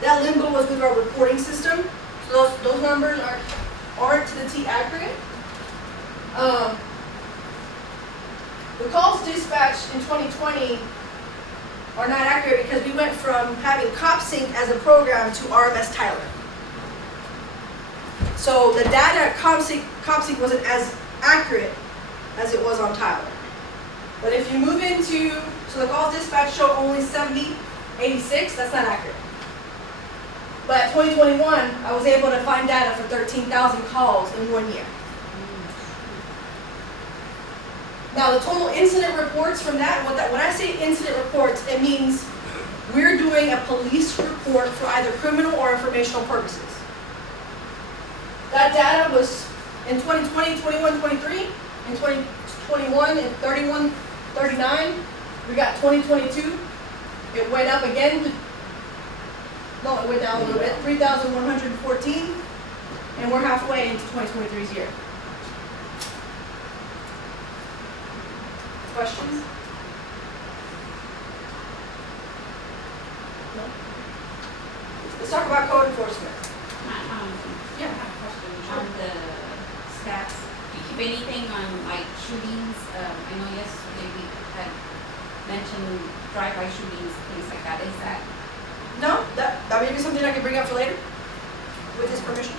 That limbo was with our reporting system. So those numbers aren't to the T accurate. The calls dispatched in 2020 are not accurate because we went from having CopSync as a program to RMS Tyler. So the data at CopSync wasn't as accurate as it was on Tyler. But if you move into, so the calls dispatch show only 7086, that's not accurate. But at 2021, I was able to find data for 13,000 calls in 1 year. Now the total incident reports from that, when I say incident reports, it means we're doing a police report for either criminal or informational purposes. That data was in 2020, 21, 23, in 2021, and 31, 39. We got 2022. It went up again. No, it went down a little bit, 3,114, and we're halfway into 2023's year. Questions? No? Let's talk about code enforcement. Yeah, I have a question on the stats. Do you keep anything on like shootings? I know yesterday we had mentioned drive-by shootings, things like that. Is that? No, that may be something I can bring up for later, with his permission.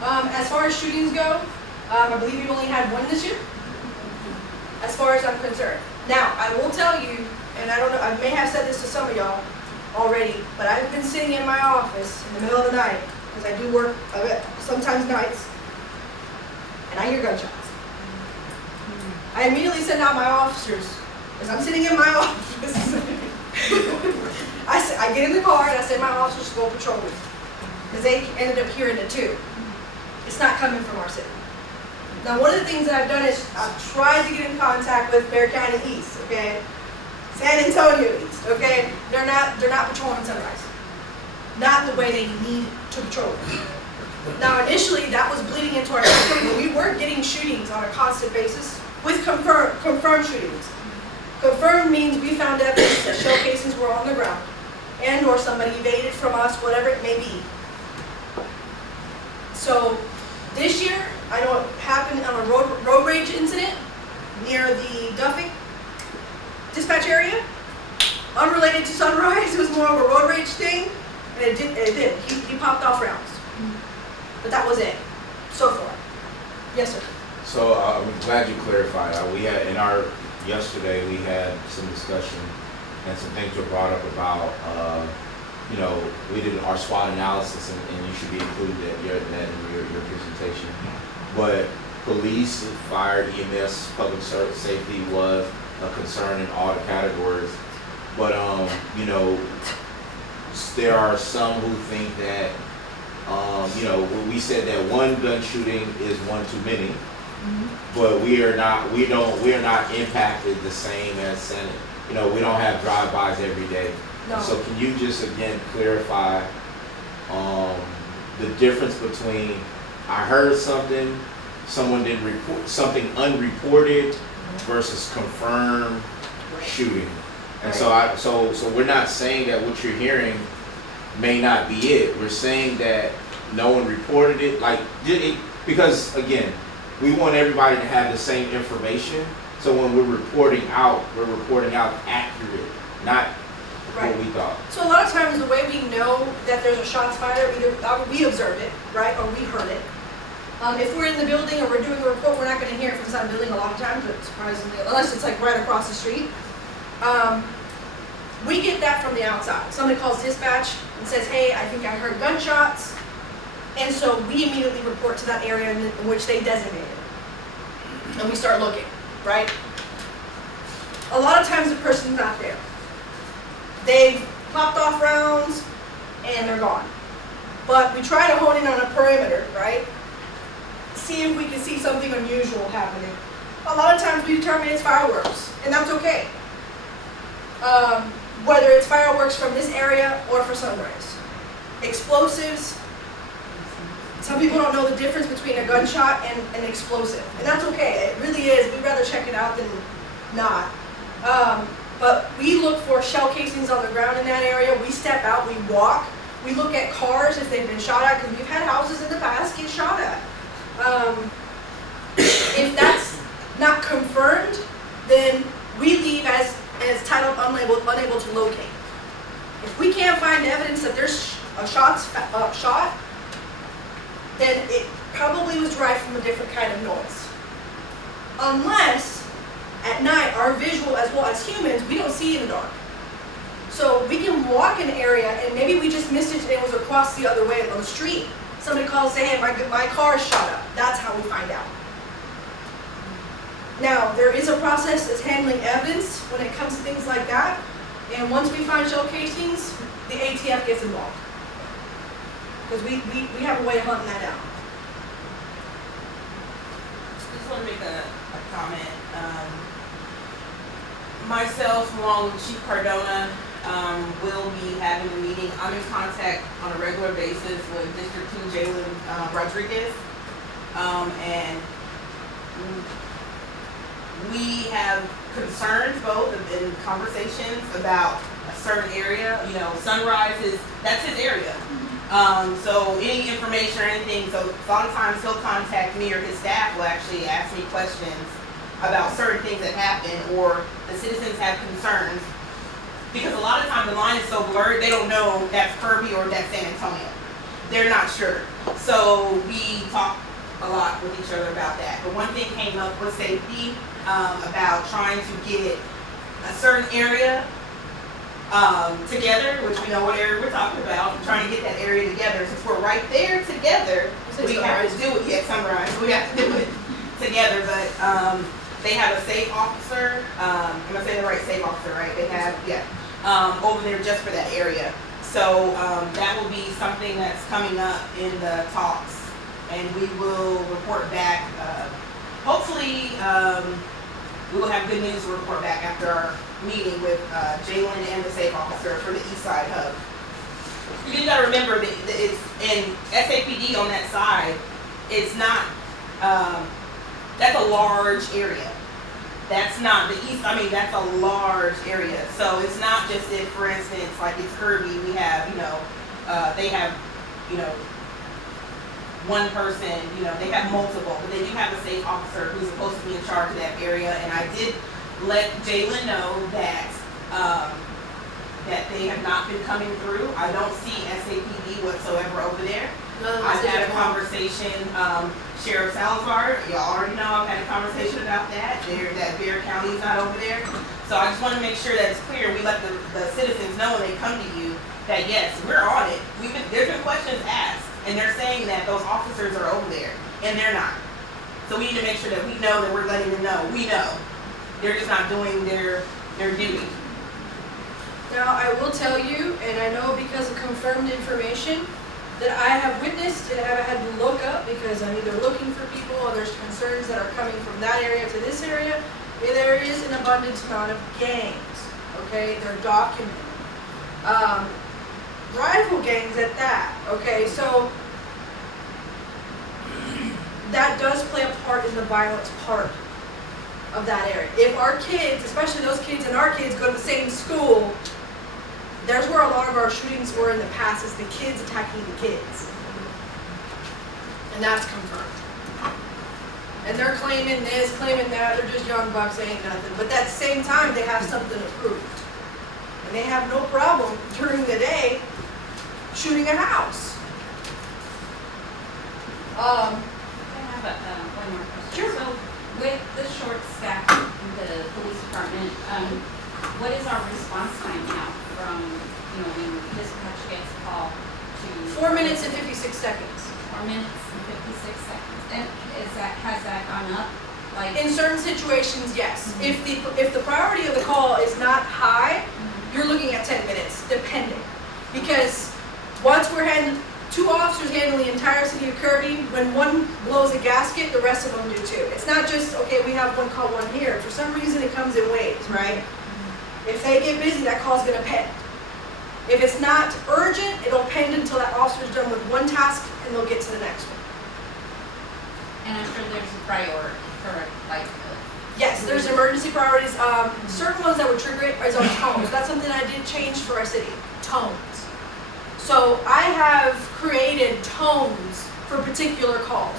As far as shootings go, I believe we've only had one this year, as far as I'm concerned. Now, I will tell you, and I don't know, I may have said this to some of y'all already, but I've been sitting in my office in the middle of the night, because I do work sometimes nights, and I hear gunshots. I immediately send out my officers, because I'm sitting in my office. I get in the car and I send my officers to go patrol with, because they ended up hearing it too. It's not coming from our city. Now, one of the things that I've done is I've tried to get in contact with Bexar County East, okay, San Antonio East, okay. They're not patrolling Sunrise, not the way they need to patrol. Now, initially, that was bleeding into our system, but we were getting shootings on a constant basis with confirmed shootings. Confirmed means we found evidence that shell casings were on the ground, and or somebody evaded from us, whatever it may be. So this year, I know it happened on a road rage incident near the Duffick dispatch area. Unrelated to Sunrise, it was more of a road rage thing, and it did. He popped off rounds. But that was it, so far. Yes, sir. So I'm glad you clarified. Yesterday we had some discussion and some things were brought up about, we did our SWOT analysis and you should be included in your presentation. But police, fire, EMS, public safety was a concern in all the categories. But, there are some who think that, when we said that one gun shooting is one too many. But we are not impacted the same as Senate. We don't have drive-bys every day. No. So can you just again clarify the difference between I heard something, someone didn't report something unreported versus confirmed shooting. And Right. so we're not saying that what you're hearing may not be it. We're saying that no one reported it, because again, we want everybody to have the same information. So when we're reporting out accurate, not Right. what we thought. So a lot of times the way we know that there's a shots fired, either we observed it, right, or we heard it. If we're in the building or we're doing a report, we're not going to hear it from inside the building a lot of times, but surprisingly, unless it's like right across the street. We get that from the outside. Somebody calls dispatch and says, hey, I think I heard gunshots. And so we immediately report to that area in which they designated. And we start looking, right? A lot of times the person's not there. They've popped off rounds and they're gone. But we try to hone in on a perimeter, right? See if we can see something unusual happening. A lot of times we determine it's fireworks, and that's okay. Whether it's fireworks from this area or for Sunrise. Explosives, some people don't know the difference between a gunshot and an explosive, and that's okay. It really is. We'd rather check it out than not. But we look for shell casings on the ground in that area. We step out, we walk. We look at cars if they've been shot at, because we've had houses in the past get shot at. If that's not confirmed, then we leave as titled unable to locate. If we can't find evidence that there's a shot, then it probably was derived from a different kind of noise. Unless, at night, our visual, as well as humans, we don't see in the dark. So we can walk an area and maybe we just missed it and it was across the other way on the street. Somebody calls and say, hey, my car is shot up. That's how we find out. Now, there is a process that's handling evidence when it comes to things like that. And once we find shell casings, the ATF gets involved. Because we have a way of hunting that down. Just want to make a comment. Myself, along with Chief Cardona, will be having a meeting. I'm in contact on a regular basis with District 2 Jalen Rodriguez. And we have concerns both in conversations about a certain area. You know, Sunrise that's his area. So any information or anything, so a lot of times he'll contact me or his staff will actually ask me questions about certain things that happen, or the citizens have concerns. Because a lot of times the line is so blurred, they don't know that's Kirby or that's San Antonio. They're not sure. So we talk a lot with each other about that. But one thing came up was safety, about trying to get a certain area together, which we know what area we're talking about, trying to get that area together. Since we're right there together, we have to do it, Sunrise, we have to do it together. But they have a safe officer, I'm gonna say the right safe officer, right? They have, over there just for that area. So that will be something that's coming up in the talks, and we will report back. Hopefully, we will have good news to report back after our meeting with Jalen and the safe officer for the East Side Hub. You gotta remember that it's in SAPD on that side. It's not. That's a large area. That's not the east, that's a large area. So it's not just if, for instance, like it's Kirby, we have, they have, one person, they have multiple, but they do have a safe officer who's supposed to be in charge of that area. And I did let Jalen know that, that they have not been coming through. I don't see SAPD whatsoever over there. I've had a conversation, Sheriff Salazar, y'all already know I've had a conversation about that. That Bear County is not over there. So I just want to make sure that it's clear. We let the citizens know when they come to you that yes, we're on it. There's been questions asked, and they're saying that those officers are over there, and they're not. So we need to make sure that we know that we're letting them know. We know. They're just not doing their duty. Now, I will tell you, and I know because of confirmed information, that I have witnessed and have had to look up because I'm either looking for people or there's concerns that are coming from that area to this area. There is an abundant amount of gangs, okay? They're documented. Rival gangs at that, okay? So that does play a part in the violence part of that area. If our kids, especially those kids and our kids, go to the same school, there's where a lot of our shootings were in the past, is the kids attacking the kids. And that's confirmed. And they're claiming this, claiming that, they're just young bucks, they ain't nothing. But at the same time, they have something to prove. And they have no problem during the day shooting a house. I have one more question. Sure. So with the short staff in the police department, what is our response time now from, when dispatch gets called to? 4 minutes and 56 seconds. 4 minutes and 56 seconds. And has that gone up? In certain situations, yes. If the priority of the call is not high, you're looking at 10 minutes, depending. Because once we're two officers handling the entire city of Kirby, when one blows a gasket, the rest of them do too. It's not just, okay, we have one call, one here. For some reason, it comes in waves, right? If they get busy, that call's gonna pend. If it's not urgent, it'll pend until that officer's done with one task and they'll get to the next one. And I'm sure there's a priority for Yes, there's emergency priorities. Certain ones that would trigger it is on tones. That's something I did change for our city. Tones. So I have created tones for particular calls.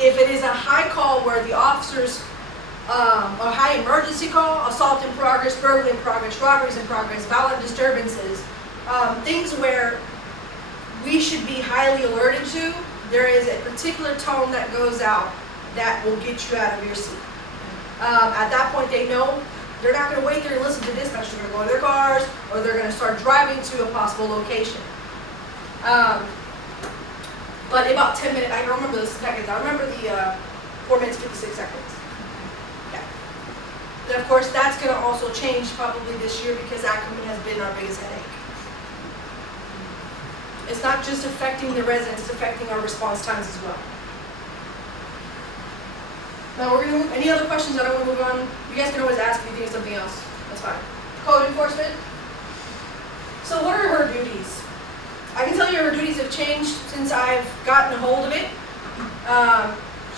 If it is a high call where the officers, a high emergency call, assault in progress, burglary in progress, robberies in progress, violent disturbances, things where we should be highly alerted to, there is a particular tone that goes out that will get you out of your seat. At that point, they know they're not going to wait there and listen to dispatch. They're going to go in their cars, or they're going to start driving to a possible location. But in about 10 minutes, I don't remember the seconds. I remember the 4 minutes, 56 seconds. Yeah. And of course, that's going to also change probably this year because Ackerman has been our biggest headache. It's not just affecting the residents, it's affecting our response times as well. Now we're going to move, any other questions? I don't want to move on. You guys can always ask if you think of something else. That's fine. Code enforcement. So what are her duties? I can tell you her duties have changed since I've gotten a hold of it.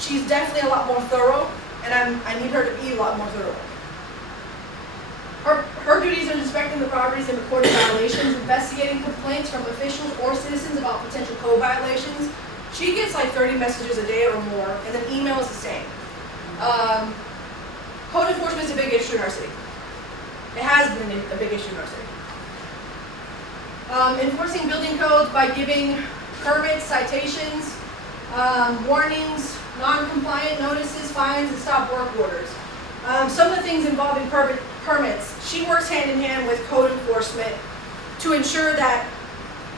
She's definitely a lot more thorough, and I need her to be a lot more thorough. Her duties are inspecting the properties and recording violations, investigating complaints from officials or citizens about potential code violations. She gets like 30 messages a day or more, and then email is the same. Code enforcement is a big issue in our city. It has been a big issue in our city. Enforcing building codes by giving permits, citations, warnings, non-compliant notices, fines, and stop work orders. Some of the things involving permits, she works hand in hand with code enforcement to ensure that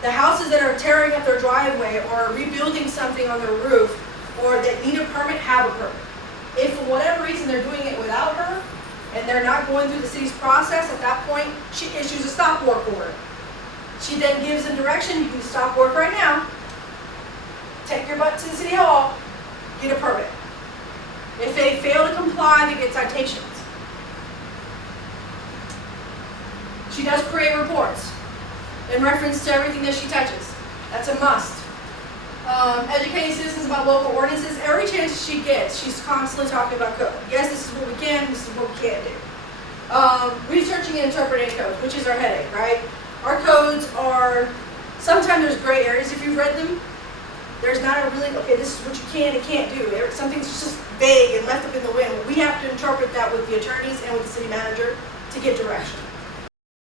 the houses that are tearing up their driveway or rebuilding something on their roof or that need a permit have a permit. If for whatever reason they're doing it without her and they're not going through the city's process, at that point she issues a stop work order. She then gives them direction, you can stop work right now, take your butt to the city hall, get a permit. If they fail to comply, they get citations. She does create reports in reference to everything that she touches. That's a must. Educating citizens about local ordinances. Every chance she gets, she's constantly talking about code. Yes, this is what we can, this is what we can't do. Researching and interpreting codes, which is our headache, right? Our codes are, sometimes there's gray areas if you've read them. There's not a really, okay, this is what you can and can't do. Something's just vague and left up in the wind. We have to interpret that with the attorneys and with the city manager to get direction.